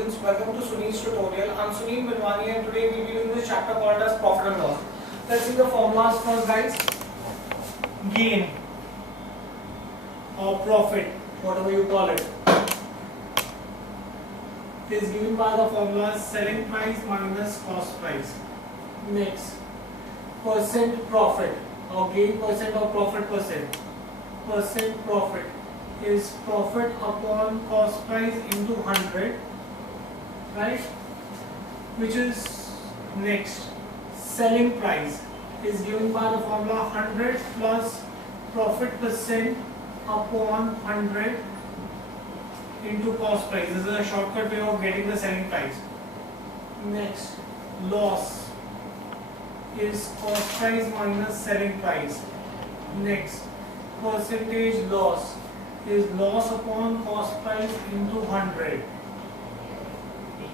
students, welcome to Sunil's tutorial. I'm Sunil Milwani and today we'll be doing this chapter called as profit and loss. Let's see the formulas first, guys. Gain or profit, whatever you call it, is given by the formula selling price minus cost price. Next, percent profit or gain percent or profit percent. Percent profit is profit upon cost price into 100, right? Which is next, selling price is given by the formula 100 plus profit percent upon 100 into cost price. This is a shortcut way of getting the selling price. Next, loss is cost price minus selling price. Next, percentage loss is loss upon cost price into 100.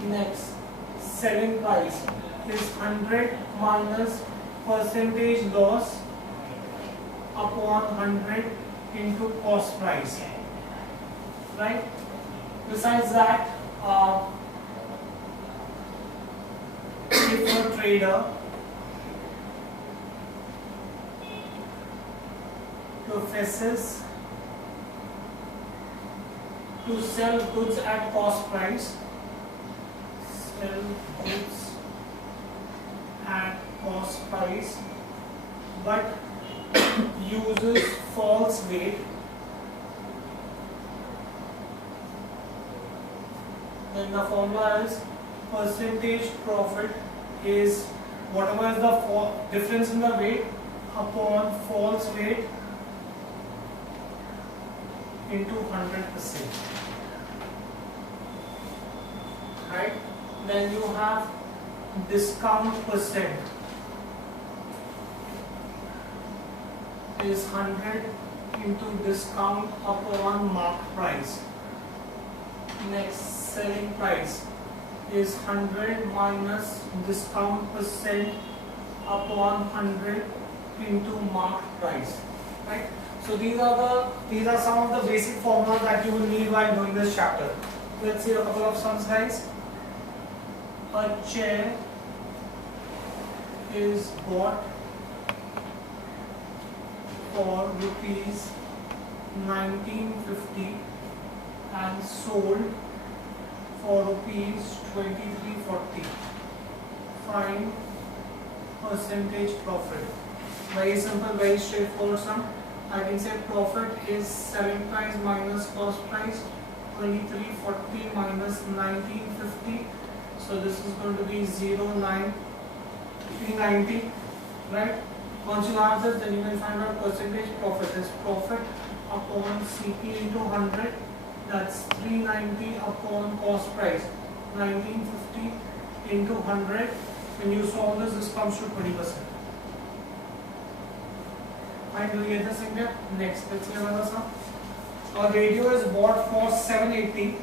Next, selling price is 100 minus percentage loss upon 100 into cost price, right? Besides that, if a trader professes to sell goods at cost price, sell goods at cost price, but uses false weight, then the formula is percentage profit is whatever is the difference in the weight upon false weight into 100%, right? Then you have discount percent is 100 into discount upon marked price. Next, selling price is 100 minus discount percent upon 100 into marked price, right? So these are some of the basic formulas that you will need while doing this chapter. Let's see a couple of sums, guys. A chair is bought for rupees 1950 and sold for rupees 2340. Find percentage profit. Very simple, very straightforward sum. I can say profit is selling price minus cost price, 2340 minus 1950. So this is going to be 09390, right? Once you have this, then you can find out percentage profit is profit upon CP into 100. That's 390 upon cost price, 1950 into 100. When you solve this comes to 20%. Fine, do you get this in there? Next, let's see another sum. A radio is bought for 780.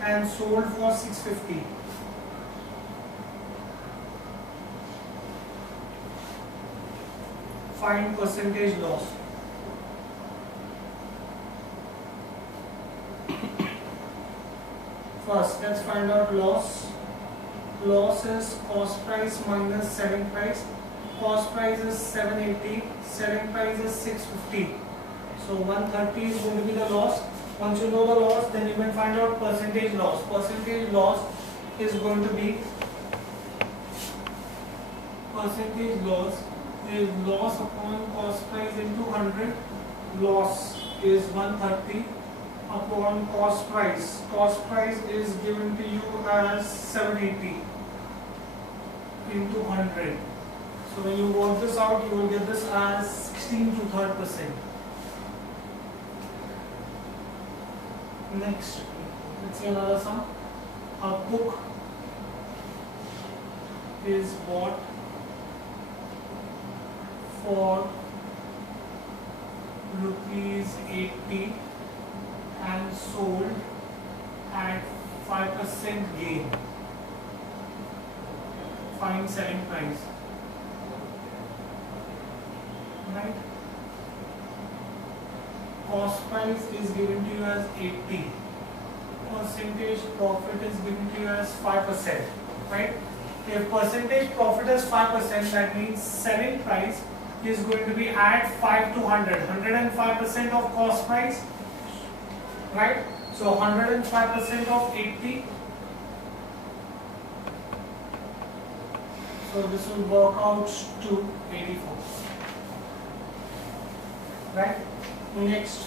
And sold for 650. Find percentage loss. First, let's find out loss. Loss is cost price minus selling price. Cost price is 780, selling price is 650. So 130 is going to be the loss. Once you know the loss, then you can find out percentage loss. Percentage loss is going to be loss upon cost price into 100. Loss is 130 upon cost price. Cost price is given to you as 780 into 100. So when you work this out, you will get this as 16 to 3rd%. Next, let's see another sum. A book is bought for rupees 80 and sold at 5% gain. Find selling price. right? Cost price is given to you as 80. Percentage profit is given to you as 5%, right? If percentage profit is 5%, that means selling price is going to be at 5 to 100, 105% of cost price, right? So 105% of 80. So this will work out to 84, right? Next,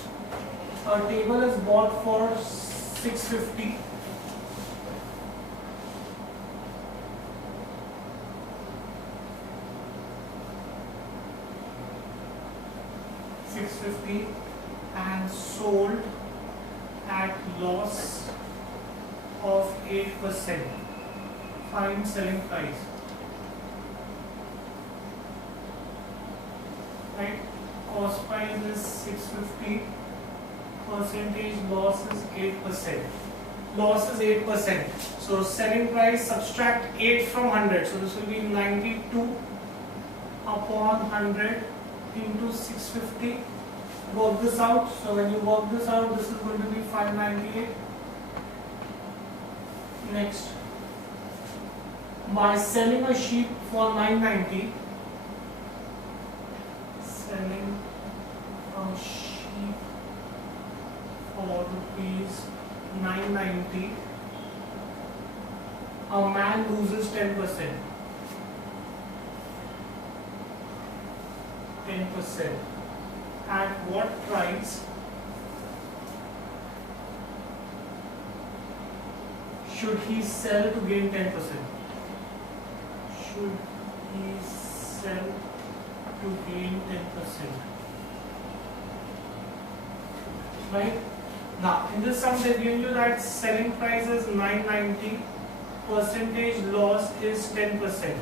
a table is bought for 650. And sold at loss of 8%. Find selling price. Right? Cost price is 650. Percentage loss is 8%. Loss is 8%. So selling price subtract 8 from 100. So this will be 92 upon 100 into 650. Work this out. So when you work this out, this is going to be 598. Next, by selling a sheep for 990, selling a sheep for rupees 990, a man loses 10%. 10%. At what price should he sell to gain 10%? Should he sell to gain 10%? Right? Now, in this sum, they've given you that selling price is 990, percentage loss is 10%.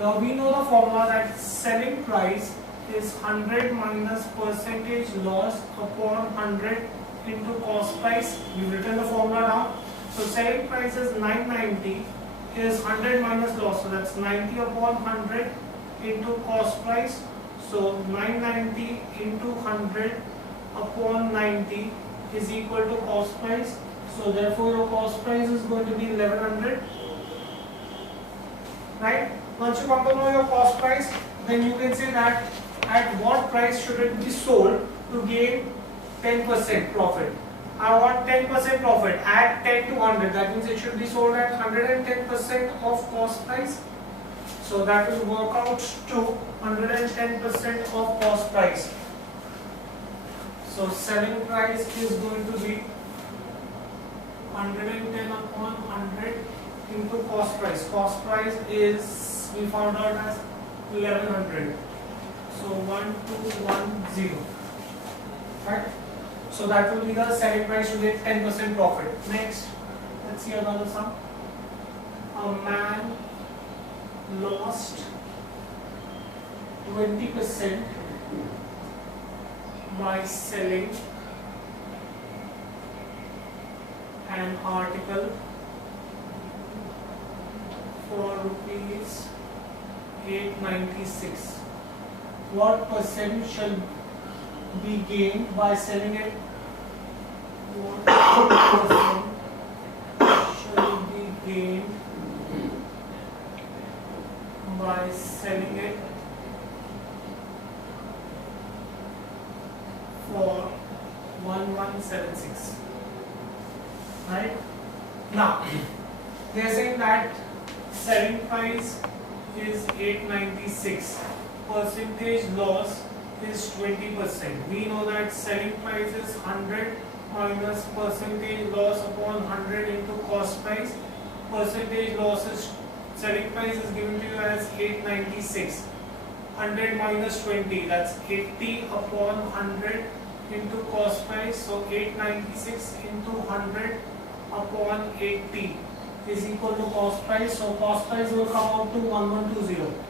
Now, we know the formula that selling price is 100 minus percentage loss upon 100 into cost price. We've written the formula down. So selling price is 990 is 100 minus loss. So that's 90 upon 100 into cost price. So 990 into 100 upon 90 is equal to cost price. So therefore your cost price is going to be 1100. Right? Once you come to know your cost price, then you can say that at what price should it be sold to gain 10% profit. I want 10% profit, add 10 to 100, that means it should be sold at 110% of cost price. So that will work out to 110% of cost price. So selling price is going to be 110 upon 100 into cost price. Cost price is, we found out as 1100. So 1210, right? So that will be the selling price to get 10% profit. Next, let's see another sum. A man lost 20% by selling an article for rupees 896. What percent shall be gained by selling it? What percent shall be gained by selling it for 1176? Right? Now, they are saying that selling price is 896. Percentage loss is 20%. We know that selling price is 100 minus percentage loss upon 100 into cost price. Percentage loss is, selling price is given to you as 896. 100 minus 20, that's 80 upon 100 into cost price. So 896 into 100 upon 80 is equal to cost price. So cost price will come out to 1120.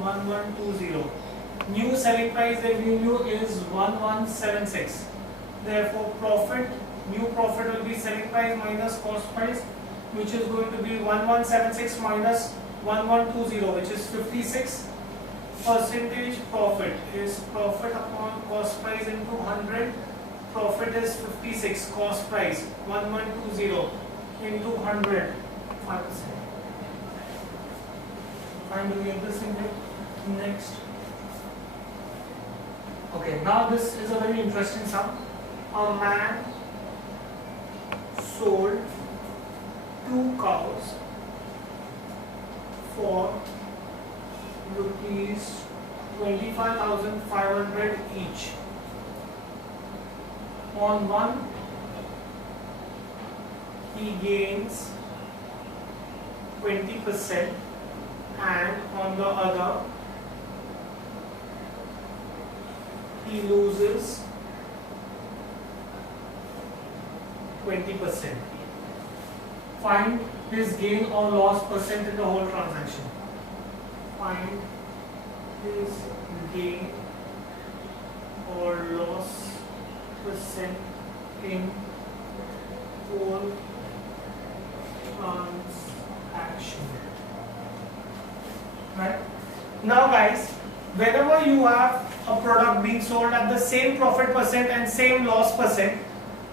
1120. New selling price they give you is 1176. Therefore, profit, new profit will be selling price minus cost price, which is going to be 1176 minus 1120, which is 56. percentage profit is profit upon cost price into 100. Profit is 56, cost price 1120 into 100, 5%. Fine, do we get this in here? Next. Okay, now this is a very interesting sum. A man sold 2 cows for rupees 25,500 each. On one, he gains 20%, and on the other, he loses 20%. Find his gain or loss percent in the whole transaction. Find his gain or loss percent in whole transaction. Right? Now guys, whenever you have a product being sold at the same profit percent and same loss percent,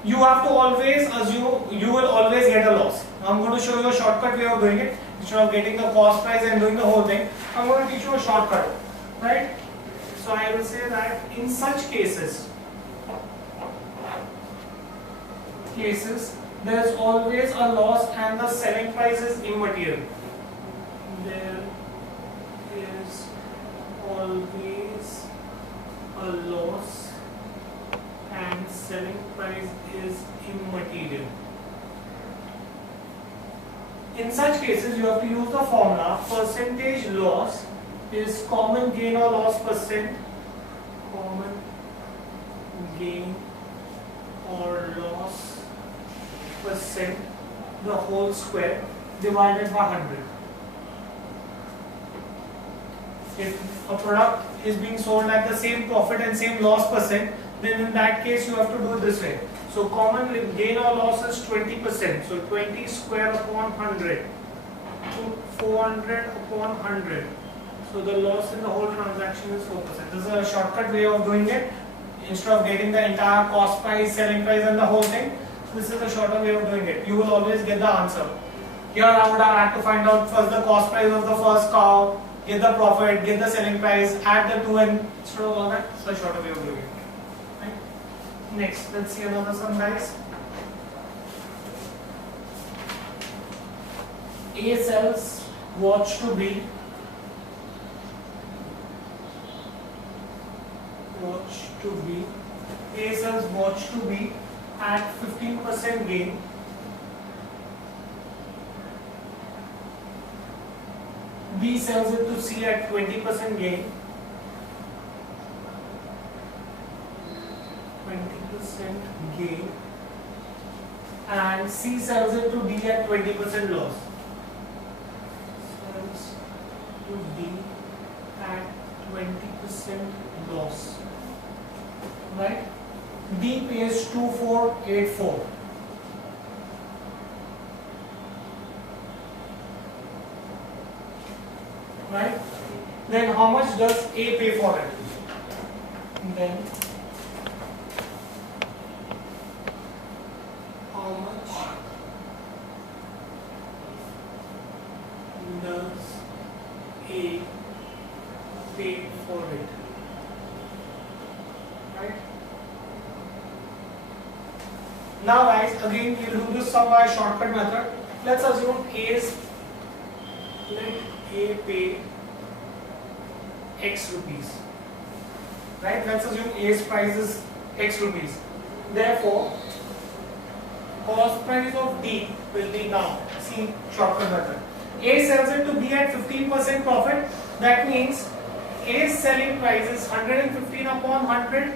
you have to always assume you will always get a loss. I'm going to show you a shortcut way of doing it. Instead of getting the cost price and doing the whole thing, I'm going to teach you a shortcut. Right? So I will say that in such cases, there is always a loss and the selling price is immaterial. There is always a loss and selling price is immaterial. In such cases, you have to use the formula percentage loss is common gain or loss percent, common gain or loss percent, the whole square divided by 100. If a product is being sold at the same profit and same loss percent, then in that case you have to do it this way. So common gain or loss is 20%. So 20 square upon 100 to 400 upon 100. So the loss in the whole transaction is 4%. This is a shortcut way of doing it. Instead of getting the entire cost price, selling price and the whole thing, this is a shorter way of doing it. You will always get the answer. Here I would have had to find out first the cost price of the first cow, get the profit, get the selling price, add the two, and instead of all that, it's a shorter way of doing it. Right? Next, let's see another sum, guys. A sells watch to B. A sells watch to B at 15% gain. B sells it to C at 20% gain. 20% gain. And C sells it to D at 20% loss. Sells to D at 20% loss. Right? D pays 2484. Right? Then how much does A pay for it? Then how much does A pay for it? Right? Now guys, again we will do this sum by shortcut method. Let's assume let A pay X rupees. Right? Let's assume A's price is X rupees. Therefore, cost price of D will be now. See shortcut method. A sells it to B at 15% profit. That means A's selling price is 115 upon 100.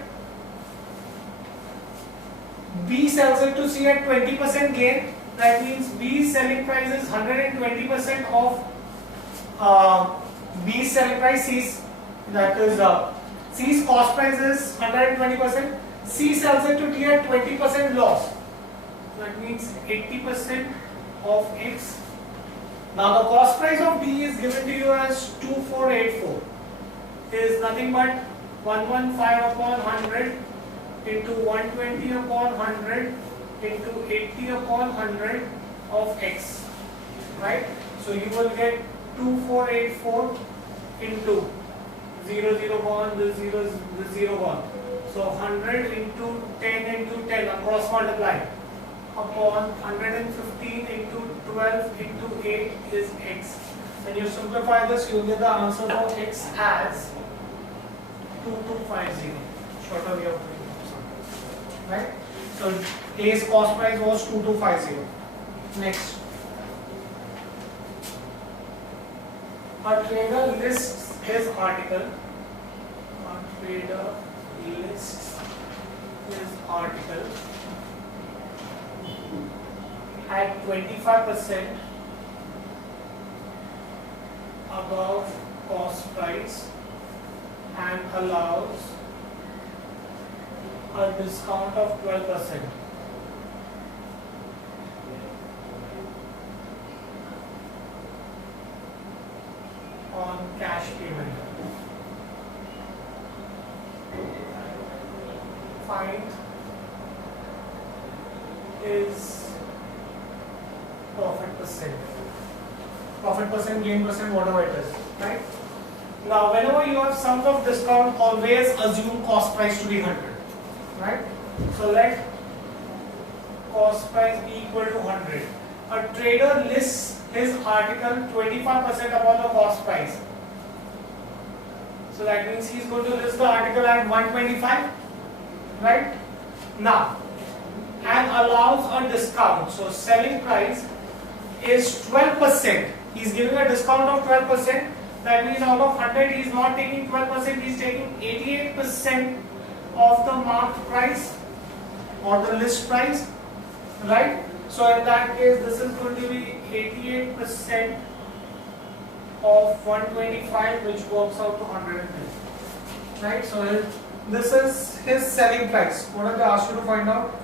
B sells it to C at 20% gain. That means B's selling price is 120% of B's selling price. C's, that is C's cost price is 120%. C sells it to D at 20% loss. That means 80% of X. Now the cost price of B is given to you as 2484. is nothing but 115 upon 100 into 120 upon 100 into 80 upon 100 of x, right? So you will get 2484 into 0 gone, the 0 gone. So 100 into 10 into 10 across multiply upon 115 into 12 into 8 is x. When you simplify this, you will get the answer for x as 2250. Shorter way of doing it, right? So A's cost price was 2250. Next, a trader lists his article. A trader lists his article at 25% above cost price and allows a discount of 12% on cash payment. Find is profit percent. Profit percent, gain percent, whatever it is, right? Now, whenever you have sums of discount, always assume cost price to be 100, right? So let cost price be equal to 100. A trader lists his article 25% above the cost price. So that means he is going to list the article at 125, right? Now, and allows a discount. So selling price is 12%. He is giving a discount of 12%. That means out of 100, he is not taking 12%, he is taking 88% of the marked price or the list price, right? So in that case, this is going to be 88% of 125, which works out to 110, right? So this is his selling price. What have they asked you to find out?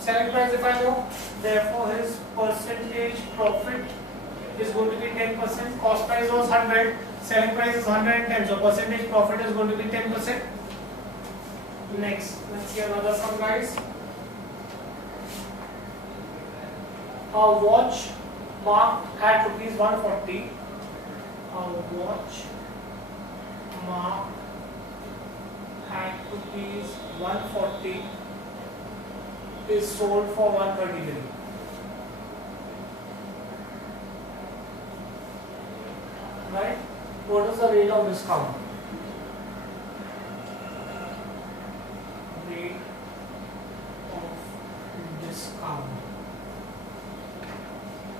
Selling price if I know, therefore his percentage profit is going to be 10%. Cost price was 100, selling price is 110, so percentage profit is going to be 10%. Next, let's see another sum, guys. A watch marked at rupees 140. A watch marked at rupees 140 is sold for 133. Right? What is the rate of discount? Rate of discount.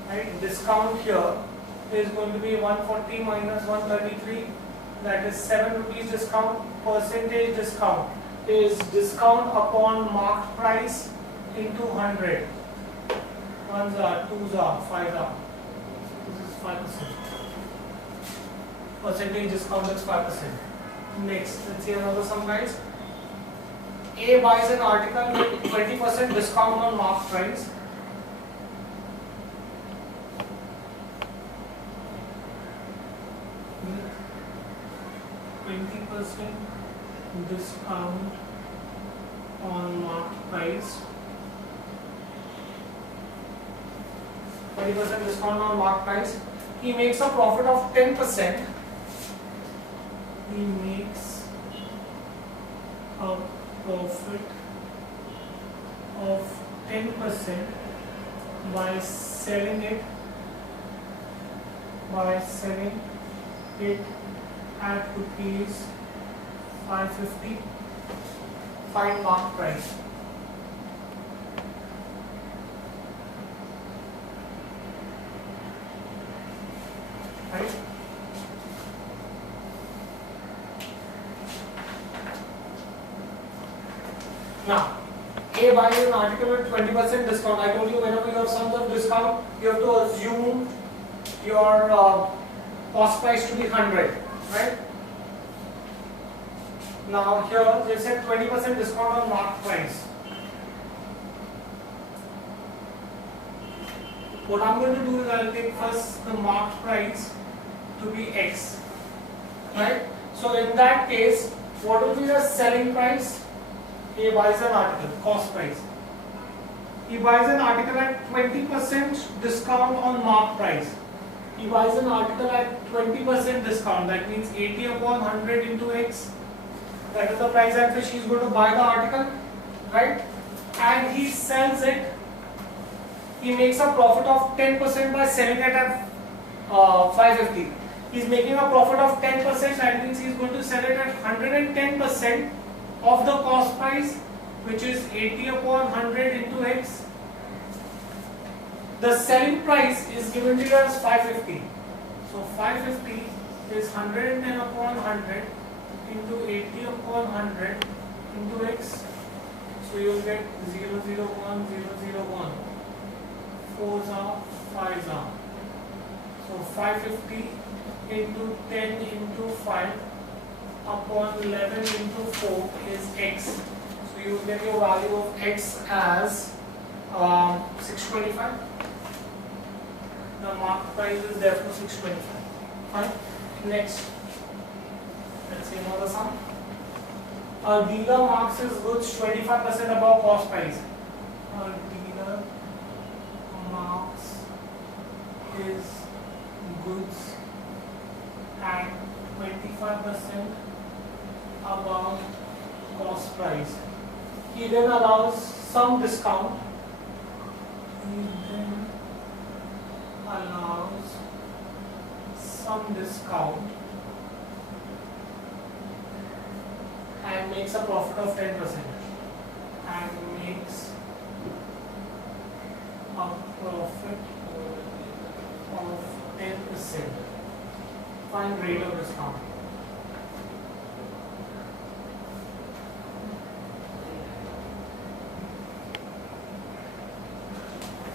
Right? Discount here is going to be 140 minus 133. That is 7 rupees discount. Percentage discount is discount upon marked price into 100. Ones are, twos are, fives are. This is 5%. Percentage discount is 5%. Next, let's see another sum, guys. A buys an article with 20% discount on marked price. With 20% discount on marked price. 20% discount on marked price. He makes a profit of 10%. He makes a profit of 10% by selling it at rupees 550. Find marked price. Right? Now, A buys an article with 20% discount. I told you whenever you have sums of discount, you have to assume your cost price to be 100, right? Now here they said 20% discount on marked price. What I'm going to do is I'll take first the marked price to be X, right? So in that case, what will be the selling price? He buys an article, cost price. He buys an article at 20% discount on mark price. He buys an article at 20% discount. That means 80 upon 100 into X. That is the price at which he is going to buy the article, right? And he sells it. He makes a profit of 10% by selling it at 550. He is making a profit of 10%. That means he is going to sell it at 110% of the cost price, which is 80 upon 100 into X. The selling price is given to you as 550. So 550 is 110 upon 100 into 80 upon 100 into X. So you will get 0, 0, 1, 0, 0, 1. 4s are, 5s are. So 550 into 10 into 5 upon 11 into 4 is X. So you will get your value of X as 625. The mark price is therefore 625. Fine. Next, let's see another sum. A dealer marks his goods 25% above cost price. A dealer marks his goods at 25% above cost price. He then allows some discount. And makes a profit of 10%. And makes a profit of 10%. Find rate of discount.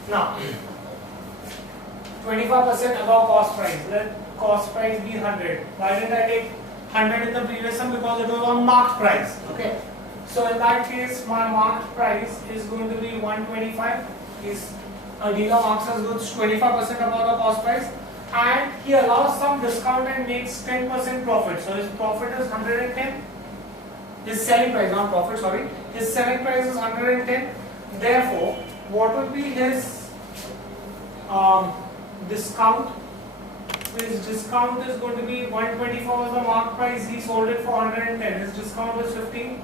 Now, 25% above cost price. Let cost price be 100. Why did I take 100 in the previous sum? Because it was on marked price. Okay. So in that case, my marked price is going to be 125. Is a dealer marks his goods 25% above the cost price, and he allows some discount and makes 10% profit. So his profit is 110. His selling price, not profit, sorry. His selling price is 110. Therefore, what would be his discount? His discount is going to be 124 was the mark price. He sold it for 110. His discount is 15%.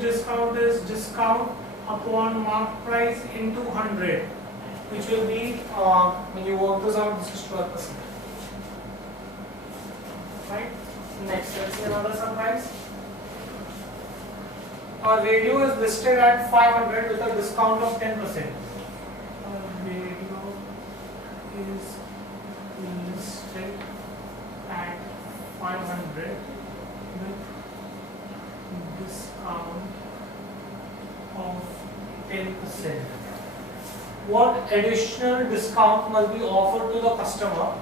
Discount is discount upon mark price into 100, which will be when you work this out, this is 12%. Right? Next, let's see another surprise. Our radio is listed at 500 with a discount of 10%. Our radio is listed at 500 with discount of 10%. What additional discount must be offered to the customer?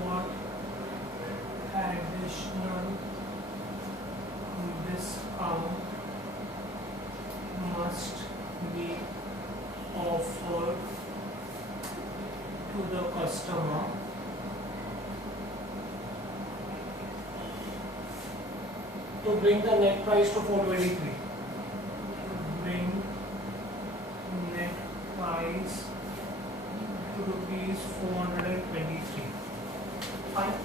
What additional discount must be offered to the customer to bring the net price to 423? To bring net price to rupees 423. Fine.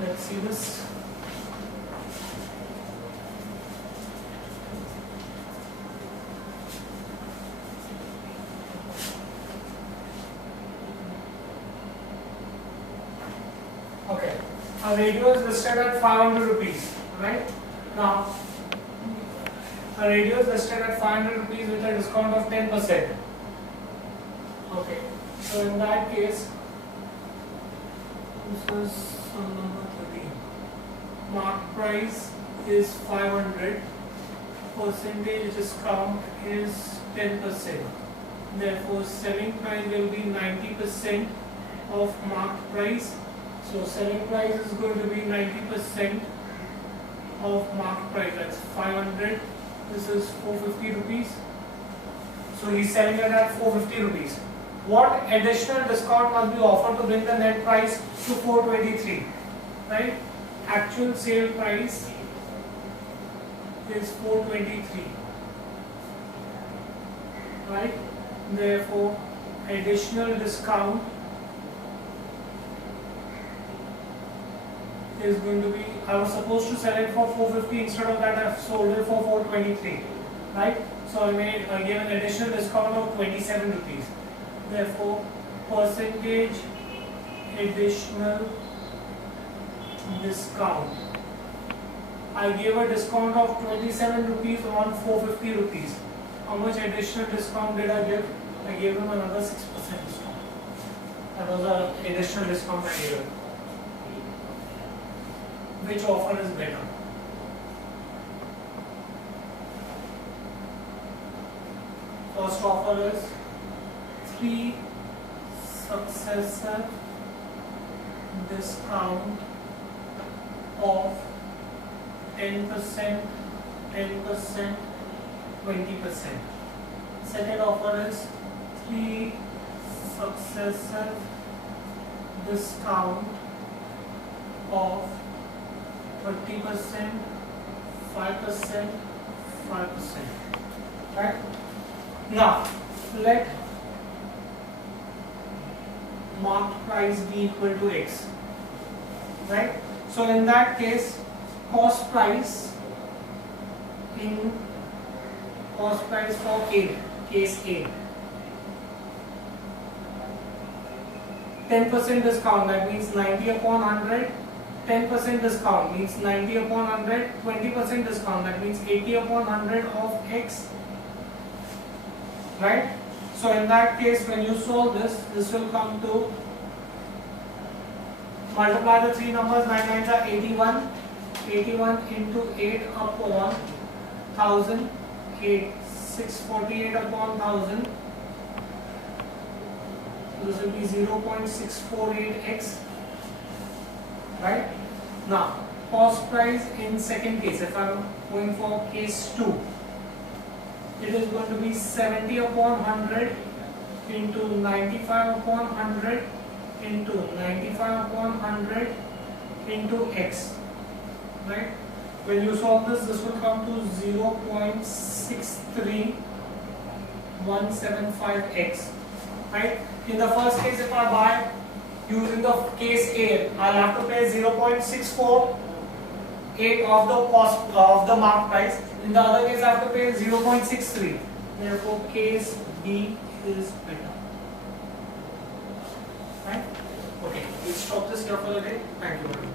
Let's see this. Okay. Our radio is listed at 500 rupees. Right? Now, a radio is listed at 500 rupees with a discount of 10%. Okay, so in that case, this is sum number 13. Mark price is 500, percentage discount is 10%. Therefore, selling price will be 90% of marked price. So, selling price is going to be 90% of marked price. That's 500. This is 450 rupees. So he's selling it at 450 rupees. What additional discount must be offered to bring the net price to 423? right? Actual sale price is 423, right? Therefore, additional discount is going to be, I was supposed to sell it for 450, instead of that I've sold it for 423, right? So I gave an additional discount of 27 rupees. Therefore, percentage additional discount. I gave a discount of 27 rupees on 450 rupees. How much additional discount did I give? I gave them another 6% discount. That was an additional discount I gave them. Which offer is better? First offer is 3 successive discount of 10%, 10%, 20%. Second offer is 3 successive discount of 30%, 5%, 5%. Right? Now, let marked price be equal to X. Right? So in that case, cost price for A, case A, 10% discount, that means 90 upon 100. 10% discount means 90 upon 100. 20% discount, that means 80 upon 100 of X. Right? So in that case, when you solve this will come to, multiply the three numbers, 9 9s are 81. 81 into 8 upon 1000, 648 upon 1000. This will be 0.648x. Right? Now, cost price in second case, if I am going for case 2, it is going to be 70 upon 100 into 95 upon 100 into 95 upon 100 into x. Right? When you solve this will come to 0.63175x. Right? In the first case, if I buy using the case A, I'll have to pay 0.648 of the cost of the mark price. In the other case, I have to pay 0.63. Therefore, case B is better. Right? Okay, we'll stop this here for the day. Thank you very much.